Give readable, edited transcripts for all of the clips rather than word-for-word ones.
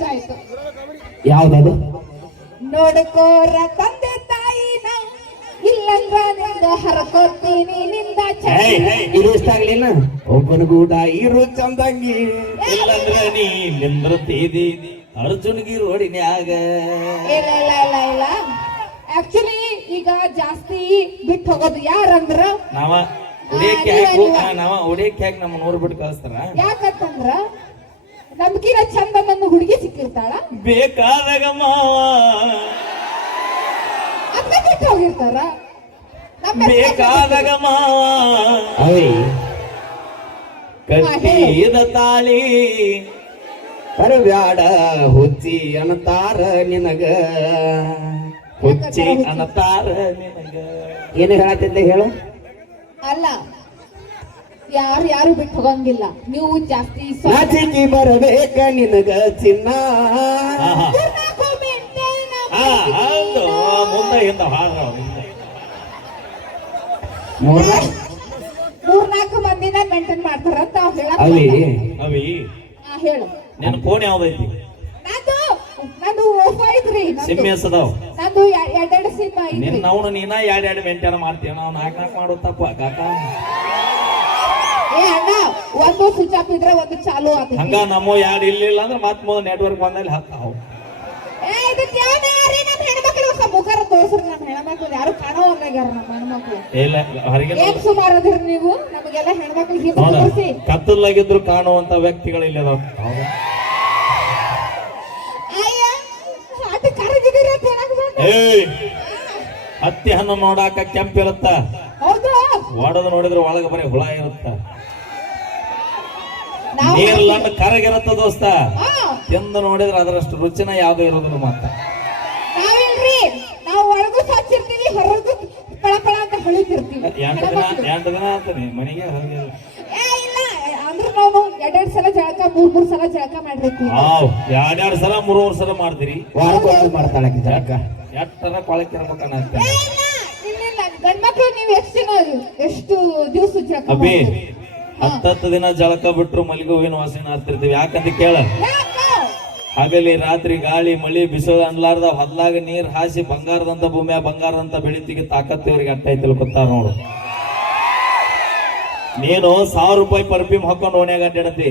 ಇಷ್ಟ ಆಯ್ತು. ಯಾವ್ದದು? ನೋಡ್ಕೋರ ತಂದೆ ತಾಯಿನ ಇಲ್ಲಂದ್ರ ನಿಂದ ಹರ್ಕೋತೀನಿ ನಿಂದ ಇದು ಇಷ್ಟ ಆಗ್ಲಿಲ್ಲ. ಒಬ್ಬನಗೂಡ ಇರು ಚಂದಂಗಿ ಇಲ್ಲಂದ್ರ ನೀ ನಿಂದ್ರತೀದಿ ಅರ್ಜುನ್ಗಿ ರೋಡಿನ್ಯಾಗ. ಇಲ್ಲ ಇಲ್ಲ ಇಲ್ಲ ಇಲ್ಲ. ಆಕ್ಚುಲಿ ಈಗ ಜಾಸ್ತಿ ಬಿಟ್ಟು ಹೋಗೋದು ಯಾರಂದ್ರ ನಾವ ಉಡಿಯಕ್ಕೆ ಹಾಕಿ ನಾವ ಉಡಿಯಕ್ಕೆ ಹಾಕಿ ನಮ್ಮ ನೂರು ಬಿಟ್ಟು ಕಳಿಸ್ತಾರ. ಯಾಕಂತಂದ್ರ ನಮ್ಗಿನ ಚಂದ ನನ್ನ ಹುಡುಗಿ ಸಿಕ್ಕಿರ್ತಾಳ, ಬೇಕಾದಾಗ ಮಾವ ಅದ್ನ ಬಿಟ್ಟು ಹೋಗಿರ್ತಾರ. ಬೇಕಾದಾಗ ಮಾವ ಅವೇ ಕಟ್ಟಿದ ತಾಳಿ ಬ್ಯಾಡ ಹುಚ್ಚಿ ಅನ್ನತಾರ ನಿನಗ. ಹುಚ್ಚಿ ಅನ್ನತಾರ ನಿನಗ. ಏನು ಹೇಳತ್ತಿದ್ದೆ ಹೇಳು. ಅಲ್ಲ, ಯಾರು ಬಿಟ್ಟು ಹೋಗಂಗಿಲ್ಲ. ನೀವು ಜಾಸ್ತಿ ನಾಚಿಕಿ ಬರಬೇಕ ನಿನಗ ಚಿನ್ನ. ಹೌದು, ಮುಂದೆ ಇಂದ ಮೂರ್ನಾಲ್ಕು ಮಂದಿನ ಮೇಂಟೈನ್ ಮಾಡ್ತಾರ ಅಂತ ಅವಿ ಅವಿ ಹೇಳು. ನಿನ್ನ ಫೋನ್ ಯಾವ್ದೈತಿ? ನಂದು ಓಫ್ ಐತ್ರಿ. ಸಿಮ್ ಎಸ್ ಅದಾವ? ನಂದು ಎರಡೆರಡು ಸಿಮ್ ಐತ್ರಿ. ನಿನ್ನ ಅವನು ನೀನ ಎರಡು ಮೇಂಟೈನ್ ಮಾಡ್ತೀವಿ. ನಾವು ನಾಲ್ಕು ಮಾಡೋ ತಪ್ಪ ಕಾಕ. ಏ ಅಣ್ಣ, ಒಂದು ಸ್ವಿಚ್ ಆಫ್ ಇದ್ರೆ ಒಂದು ಚಾಲು ಆಗುತ್ತೆ. ಹಂಗ ನಮ್ಮ ಎರಡು ಇಲ್ಲಿಲ್ಲ ಅಂದ್ರೆ ಮತ್ ಮುಂದೆ ನೆಟ್ವರ್ಕ್ ಬಂದಲ್ಲಿ ಹತ್ತಾವು. ಮುಖರ ತೋರ್ಸ್ರಿ. ನಮ್ಮ ಹೆಣ್ಮಕ್ಳು ಯಾರು ಕಾಣೋ ಆಗ್ಯಾರ. ನಮ್ಮ ಹೆಣ್ಮಕ್ಳು ಇಲ್ಲ ಹೊರಗೆ ಏನ್ ಸುಮಾರು ಅದ್ರಿ ನೀವು. ನಮಗೆಲ್ಲ ಹೆಣ್ಮಕ್ಳಿಗೆ ತೋರಿಸಿ ಕತ್ತಲಾಗಿದ್ರು ಕಾಣುವಂತ ವ್ಯಕ್ತಿಗಳು ಇಲ್ಲಿ ಅದಾವ. ಹತ್ತಿ ಹಣ್ಣು ನೋಡಾಕ ಕೆಂಪಿರುತ್ತ, ಒಡದು ನೋಡಿದ್ರೆ ಒಳಗ ಬರೀ ಹುಳ ಇರುತ್ತ. ನೀರ್ಲಣ್ಣ ಕರಗಿರುತ್ತ ದೋಸ್ತ, ತಿಂದು ನೋಡಿದ್ರೆ ಅದರಷ್ಟು ರುಚಿನ ಯಾವ್ದು ಇರೋದಿಲ್ಲ. ಮತ್ತ ನಾವು ಒಳಗೂ ಸ್ವಚ್ಛ ಇರ್ತೀವಿ, ಹೊರಗೂ ಪಳಪಳ ಅಂತ ಹೊಳಿತಿರ್ತೀವಿ. 2 ದಿನ ಆತನಿ ಮನೆಗೆ ಹೋಗಿಲ್ಲ. ಅಂದ್ರೆ ನಾವು 2 ಸಲ ಜಳಕ 3 ಸಲ ಜಳಕ ಮಾಡಿರ್ತೀವಿ. 2 ಸಲ 3 ಸಲ ಮಾಡ್ತೀರಿ. ವಾರಕ್ಕೊಂದು ಮಾಡ್ತಾಳೆ ಜಳಕ. ಎಷ್ಟರ ಕೊಳಕ್ಕೆ ಇರ್ಬೇಕನ್ನ ಗಂಡ್ಮಕ್ಳು ನೀವು ಎಷ್ಟು ದಿವಸ ಜಳಕ ಅಬ್ಬಿ 10 ದಿನ ಜಳಕ ಬಿಟ್ರು ಮಲ್ಲಿಗೆ ಹೂವಿನ ವಾಸನೆ ಆಗ್ತಿರ್ತೀವಿ. ಯಾಕಂತ ಕೇಳ, ಹಗಲಿ ರಾತ್ರಿ ಗಾಳಿ ಮಳಿ ಬಿಸಿಲು ಅನ್ಲಾರ್ದ ಹೊದ್ಲಾಗ ನೀರ್ ಹಾಸಿ ಬಂಗಾರದಂತ ಭೂಮಿಯ ಬಂಗಾರದಂತ ಬೆಳಿತಿಗೆ ತಾಕತ್ತು ಇವ್ರಿಗೆ ಅಟ್ಟ ಐತಿ ಗೊತ್ತಾರ ನೋಡು. ನೀನು 1000 ರೂಪಾಯಿ ಪರ್ಫ್ಯೂಮ್ ಹಾಕೊಂಡು ಓಣ್ಯಾಗ ಅಡ್ಡಾಡತಿ.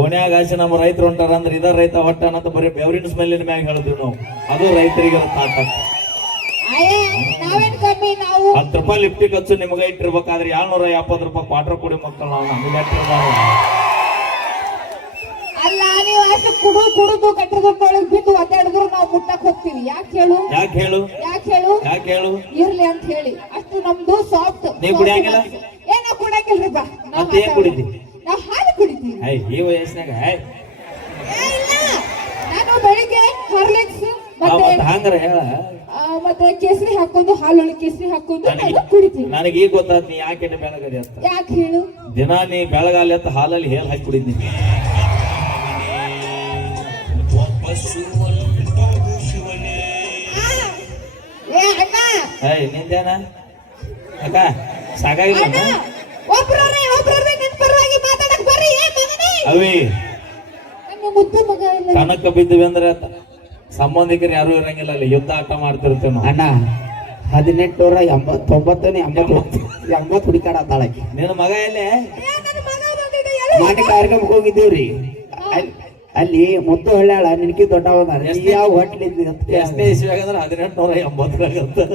ಓಣ್ಯಾಗ ಹಾಸಿ ನಮ್ಮ ರೈತರು ಹೊಂಟಾರ ಅಂದ್ರೆ ಇದ ರೈತ ಹೊಟ್ಟ ಅನ್ನತ ಬರೀ ಬೆವರಿನ ಸ್ಮೆಲ್ಲಿನ ಮ್ಯಾಗ ಹೇಳಿದ್ವಿ ನಾವು. ಅದು ರೈತರಿಗೆ ತಾಕತ್ತು. 10 ರೂಪಾಯಿ ಲಿಫ್ಟಿಗೆ ಹಚ್ಚು ನಿಮ್ಗೆ ಇಟ್ಟಿರ್ಬೇಕಾದ್ರೆ 270 ರೂಪಾಯಿ ಕ್ವಾರ್ಟರ್ ಕುಡಿ ಮಕ್ಕಳು ನಾವು ನಮ್ಗೆ ಅಲ್ಲ. ನೀವು ಅಷ್ಟು ಕುಡುದು ಕಟ್ಟದೊಳಗೆ ಬಿದ್ದು ಒದ್ದಾಡಿದ್ರು ನಾವು ಮುಟ್ಟಕ್ ಹೋಗ್ತೀವಿ. ಯಾಕೆ ಹೇಳು ಇರ್ಲಿ ಅಂತ ಹೇಳಿ. ಅಷ್ಟು ನಮ್ದು ಸಾಫ್ಟ್. ನೀವು ಕುಡಿಯಂಗಿಲ್ಲ? ಏನೋ ಕುಡಿಯಂಗಿಲ್ರಿ. ಬಾ ಏನ್ ಕುಡಿತೀವಿ? ನಾವು ಹಾಲು ಕುಡಿತೀವಿ. ಈ ವಯಸ್ಸಿನಾಗ ನಾನು ಬೆಳಿಗ್ಗೆ ಹಾರ್ಲಿಕ್ಸ್ ಹಂಗಾರ ಹೇಳ ಮತ್ತೆ ಕೇಸರಿ ಹಾಕೊಂಡು ಹಾಲೊಳಗೆ ಕೇಸರಿ ಹಾಕೊಂಡು ಕುಡಿತೀವಿ. ನನಗೆ ಈಗ ಗೊತ್ತಾದ್ ನೀ ಯಾಕೆ ಬೆಳಗದೆ ಅಂತ. ಯಾಕೆ ಹೇಳು? ದಿನ ನೀ ಬೆಳಗಾಲಿ ಅಂತ ಹಾಲಲ್ಲಿ ಹೇಲ್ ಹಾಕಿ ಕುಡಿದ್ನಿ. ನಿಂದೇನ ಅಕ್ಕ ಸಾಕಾಗಿಲ್ಲ ಅವಿ. ಕನಕ ಬಿದ್ದಿವಿ ಅಂದ್ರೆ ಸಂಬಂಧಿಕರು ಯಾರು ಇರಂಗಿಲ್ಲ. ಅಲ್ಲಿ ಯುದ್ಧ ಆಟ ಮಾಡ್ತಿರ್ತೇವೆ ನಾವು. ಅಣ್ಣ 1889 ಹುಡುಕಾಡತ್ತಾಳಕಿ. ನಿನ್ನ ಮಗ ಎಲ್ಲೇ ಮಾಟಿ ಕಾರ್ಯಕ್ರಮಕ್ಕೆ ಹೋಗಿದ್ದೀವ್ರಿ. ಅಲ್ಲಿ ಮುದ್ದು ಹಳ್ಳ್ಯಾಳ ನಿನಕಿ ದೊಡ್ಡವನ ಯಾವ ಹೋಟ್ಲಿಂದ 1880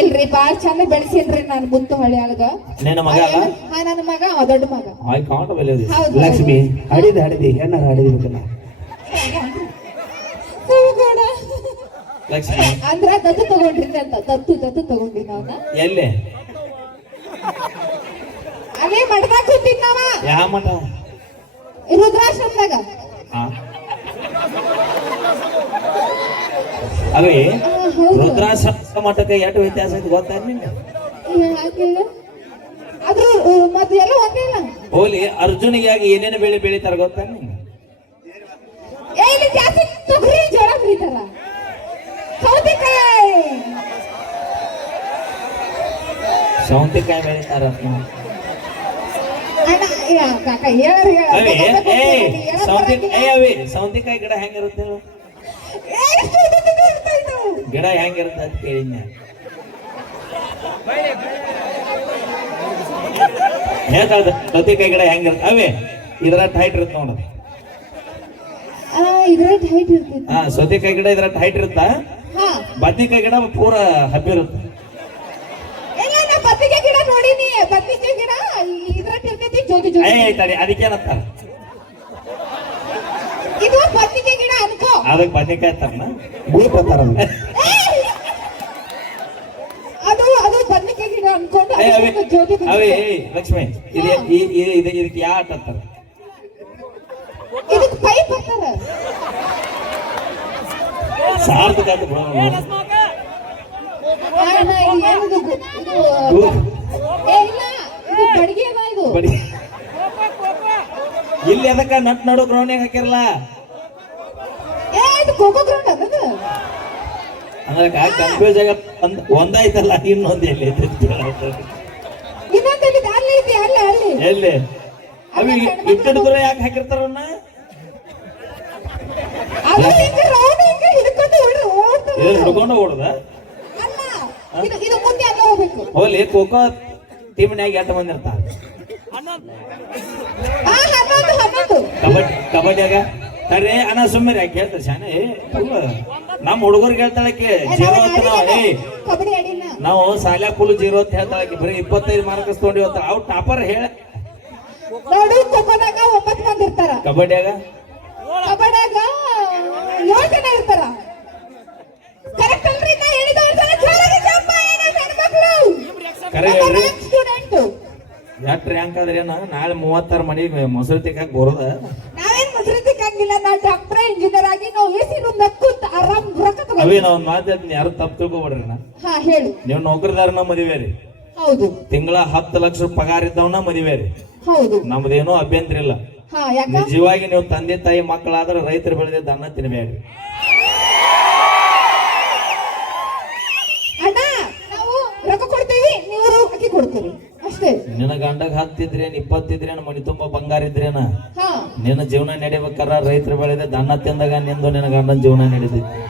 ಇಲ್ರಿ ಬಾಳ್ ಚಂದ ಬೆಳೆಸಿನ್ರಿ ನಾನು ಮುದ್ದು ಹಳ್ಳ್ಯಾಳಗ. ನಿನ್ನ ಮಗ ಅಲ್ಲ? ನನ್ನ ಮಗ ದೊಡ್ಡ ಮಗ. ಲಕ್ಷ್ಮಿ ಹಡಿದಿ ಏನಾರ ಹಡಿದಿರ್ಬೇಕಲ್ಲ. ಲಕ್ಷ್ಮಿ ಅಂದ್ರ ದತ್ತು ತಗೊಂಡ್ರಿ ಅಂತ. ದತ್ತು ತಗೊಂಡ್ರಿ ನಾವನ್ನ ಎಲ್ಲೇ ಅಲ್ಲೇ ಮಠದಾಗ ಕೂತಿದ್ ನಾವ. ಯಾವ ಮಠ? ರುದ್ರಾಶ್ರಮದಾಗ. ಅವಿ ರುದ್ರಾಶ್ರಮ ಮಠಕ್ಕೆ ಎಷ್ಟು ವ್ಯತ್ಯಾಸ ಐತಿ ಗೊತ್ತಾ ನಿನ್ನೆ? ಆದ್ರೂ ಮತ್ತೆ ಎಲ್ಲ ಒಂದಿಲ್ಲ. ಹೋಲಿ ಅರ್ಜುನಿಗೆ ಆಗಿ ಏನೇನು ಬೆಳೆ ಬೆಳಿತಾರ ಗೊತ್ತಾ ನಿನ್ಗೆ? ಜಾಸ್ತಿ ತೊಗರಿ ಜೋಳ ಬೆಳಿತಾರ. ಸೌಂತಿಕಾಯಿ ಬೆಳಿತಾರ. ಅಣ್ಣ ಯಾ, ಕಾಕ ಹೇಳ್ರಿ ಅವಿ ಸೌಂತಿಕಾಯಿ ಗಿಡ ಹೆಂಗಿರುತ್ತೆ ಹೇಳು? ಗಿಡ ಹೆಂಗಿರುತ್ತೆ ಅಂತ ಕೇಳಿದ್ನ. ಹೇಳ್ತಾಳ್ದ ಸೌತಿಕಾಯಿ ಗಿಡ ಹೆಂಗಿರುತ್ತೆ ಅವೇ ಇದ್ರ ಹೈಟ್ ಇರುತ್ತೆ ನೋಡ. ಇದ್ರ ಹೈಟ್ ಇರ್ತೈತಿ. ಹಾ ಸೌತಿಕಾಯಿ ಗಿಡ ಇದ್ರ ಹೈಟ್ ಇರುತ್ತಾ? ಹಾ ಬದ್ನಿಕಾಯಿ ಗಿಡ ಪೂರ ಹಬ್ಬಿರುತ್ತೆ. ಇಲ್ಲ ನಾ ಬದ್ನಿಕಾಯಿ ಗಿಡ ನೋಡಿನಿ. ಬದ್ನಿಕಾಯಿ ಗಿಡ ಇದ್ರ ಇರ್ತೈತಿ ಜೋಗಿ ಜೋಗಿ. ತಡಿ ಅದಕ್ಕೇನಂತಾರ? ಇದು ಬದ್ನಿಕಾಯಿ ಗಿಡ ಅನ್ಕೋ. ಅದಕ್ಕೆ ಬದ್ನಿಕಾಯಿ ಅಂತಾರನ? ಗುಳಿ ಬರ್ತಾರಲ್ಲ. ಅದು ಅದು ಬದ್ನಿಕಾಯಿ ಗಿಡ ಅನ್ಕೊಂಡು ಅವೇ ಜೋಗಿ ಅವೇ ಲಕ್ಷ್ಮಿ ಇದಕ್ಕೆ ಯಾ ಆಟ ಅಂತಾರ? ಇದಕ್ಕೆ ಪೈಪ್ ಅಂತಾರ. ಸಾರ್ಥಕ ಅಂತ ಏನದು ಇದು ಇಲ್ಲ ಇದು ಬಡಿಗೆ ಅದ ಇದು. ಬಡಿ ಇಲ್ಲಿ ಅದಕ್ಕ ನಟ್ ನಡು ಗ್ರೌಂಡ್ನಾಗ ಹಾಕಿರಲ್ಲ. ಇದು ಕೋಕೋ ಗ್ರೌಂಡ್ ಅದದು. ಅಂದ್ರೆ ಕನ್ಫ್ಯೂಸ್ ಆಗ ಒಂದಾಯ್ತಲ್ಲ ಇನ್ನೊಂದು ಎಲ್ಲಿ ಇನ್ನೊಂದಲ್ಲಿ ಅಲ್ಲಿ ಇದೆ ಅಲ್ಲಿ ಅಲ್ಲಿ ಎಲ್ಲಿ ಅವಿ ಇಟ್ಟಿಡಿದ್ರೆ ಯಾಕೆ ಹಾಕಿರ್ತಾರನ್ನ? ಅದು ಹಿಂಗೆ ರೌಂಡ್ ಹಿಂಗೆ ಹಿಡ್ಕೊಂಡು ಓಡ್ತಾರೆ. ಹಿಡ್ಕೊಂಡು ಓಡದ ಅಲ್ಲ ಇದು ಮುಂದೆ ಅಲ್ಲ ಹೋಗ್ಬೇಕು. ಹೋಲಿ ಖೋಖೋ ಟೀಮ್ನ್ಯಾಗ ಎಷ್ಟು ಮಂದಿ ಇರ್ತಾರ? 11 ಕಬಡ್ಡಿಯಾಗ ಸರಿ ಅಣ್ಣ ಸುಮ್ಮನೆ ಯಾಕೆ ಹೇಳ್ತಾರೆ ಶಾನೆ? ನಮ್ಮ ಹುಡುಗರಿಗೆ ಹೇಳ್ತಾಳಕ್ಕೆ ಜೀರೋ ಅಂತ ಕಬಡ್ಡಿ ಆಡಿನ ನಾವು ಸಾಲ್ಯಾ ಫುಲ್ ಜೀರೋ ಅಂತ ಹೇಳ್ತಾಳಕ್ಕೆ ಬರೀ 25 ಮಾರ್ಕ್ಸ್ ತೊಗೊಂಡಿ ಹೋಗ್ತಾರ. ಅವ್ ಟಾಪರ್ ಹೇಳ. ನೋಡು ಖೋಖೋದಾಗ 9 ಮಂದಿ ಇರ್ತಾರ. ಕಬಡ್ಡಿಯಾಗ 7 ಜನ ಇರ್ತಾರ. ಕರೆಕ್ಟ್ ಅಲ್ರಿ? ನಾ ಹೇಳಿದ ಒಂದ್ಸಲ ಜೋರಾಗಿ ಜಂಪ್ ಮಾಡಿ ಹೆಣ್ಮಕ್ಳು. ಕರೆ ಹೇಳ್ರಿ. ಸ್ಟೂಡೆಂಟ್ ಎಷ್ಟು ರ್ಯಾಂಕ್ ಆದ್ರೇನ? ನಾಳೆ 36 ಮನಿ ಮೊಸರು ತಿಕ್ಕಾಕ ಬರೋದ? ನಾವೇನ್ ಮೊಸರು ತಿಕ್ಕಂಗಿಲ್ಲ. ನಾ ಡಾಕ್ಟರ್ ಇಂಜಿನಿಯರ್ ಆಗಿ ನಾವು ಎಸಿ ರೂಮ್ ನಕ್ಕುತ್ತ ಆರಾಮ್ ರೊಕ್ಕ ಅವೇ ತಗೊಂಡು. ನಾವ್ ಮಾತಾಡ್ತೀನಿ, ಯಾರು ತಪ್ಪು ತಿಳ್ಕೊಬೇಡ್ರಿ. ಹಾ ಹೇಳು. ನೀವು ನೌಕರಿದಾರನ ಮದುವೆ ರೀ, ಹೌದು ತಿಂಗಳ 10 ಲಕ್ಷ ಪಗಾರ ಇದ್ದವನ ಮದುವೆ ರೀ. ಹೌದು. ನಮ್ದೇನೋ ಅಭ್ಯಂತರ ಇಲ್ಲ. ಹಾ ಯಾಕ? ನಿಜವಾಗಿ ನೀವು ತಂದೆ ತಾಯಿ ಮಕ್ಕಳಾದ್ರೆ ರೈತರು ಬೆಳೆದಿದ್ದ ಅನ್ನ ತಿನ್ಬೇಡ್ರಿ. ಅಣ್ಣ ನಾವು ರೊಕ್ಕ ಕೊಡ್ತೀವಿ, ನೀವು ಅಕ್ಕಿ ಕೊಡ್ತೀರಿ ಅಷ್ಟೇ. ನಿನ್ನ ಗಂಡಗ್ 10 ಇದ್ರೇನ್ 20 ಇದ್ರೇನ್ ಮನಿ ತುಂಬಾ ಬಂಗಾರ ಇದ್ರೇನ ಹಾ ನಿನ್ನ ಜೀವನ ನಡಿಬೇಕಾರ ರೈತರು ಬೆಳೆದಿದ್ದ ಅನ್ನ ತಿಂದಾಗ ನಿಂದು ನಿನ್ನ ಗಂಡನ ಜೀವನ ನಡೀತೈತಿ.